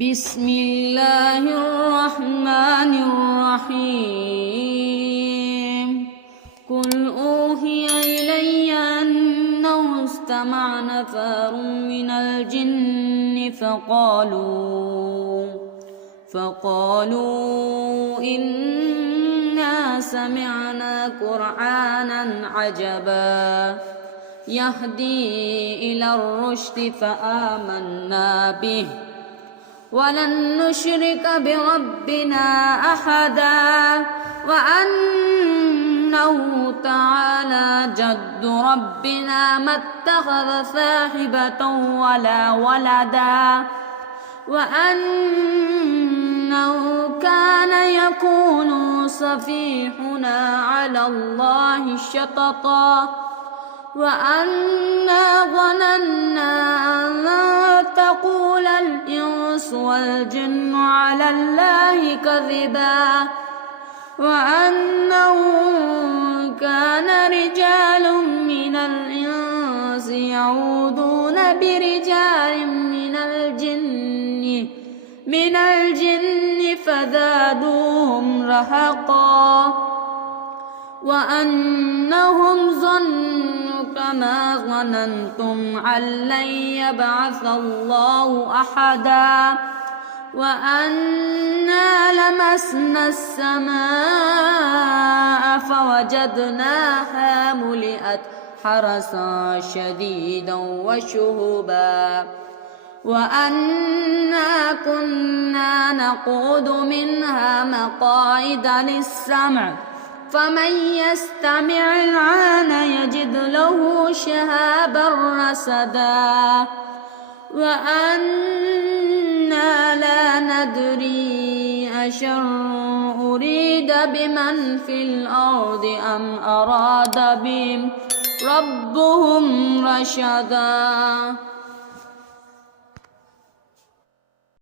بسم الله الرحمن الرحيم قل أوحي إلي أنه استمع نفر من الجن فقالوا إنا سمعنا قرآنا عجبا يهدي إلى الرشد فآمنا به ولن نشرك بربنا أحدا وأنه تعالى جد ربنا ما اتخذ صاحبة ولا ولدا وأنه كان يقول سفيهنا على الله شططا وأنا ظننا أن تقول الإنس والجن على الله كذبا وأنه كان رجال من الإنس يعوذون برجال من الجن فزادوهم رهقا وأنهم ظنوا كما ظننتم أن لن يبعث الله أحدا وأنا لمسنا السماء فوجدناها ملئت حرسا شديدا وشهبا وأنا كنا نقعد منها مقاعد للسمع فمن يستمع الآن يجد له شهابا رصدا وأنا لا ندري أشر أريد بمن في الأرض أم أراد بهم ربهم رشدا.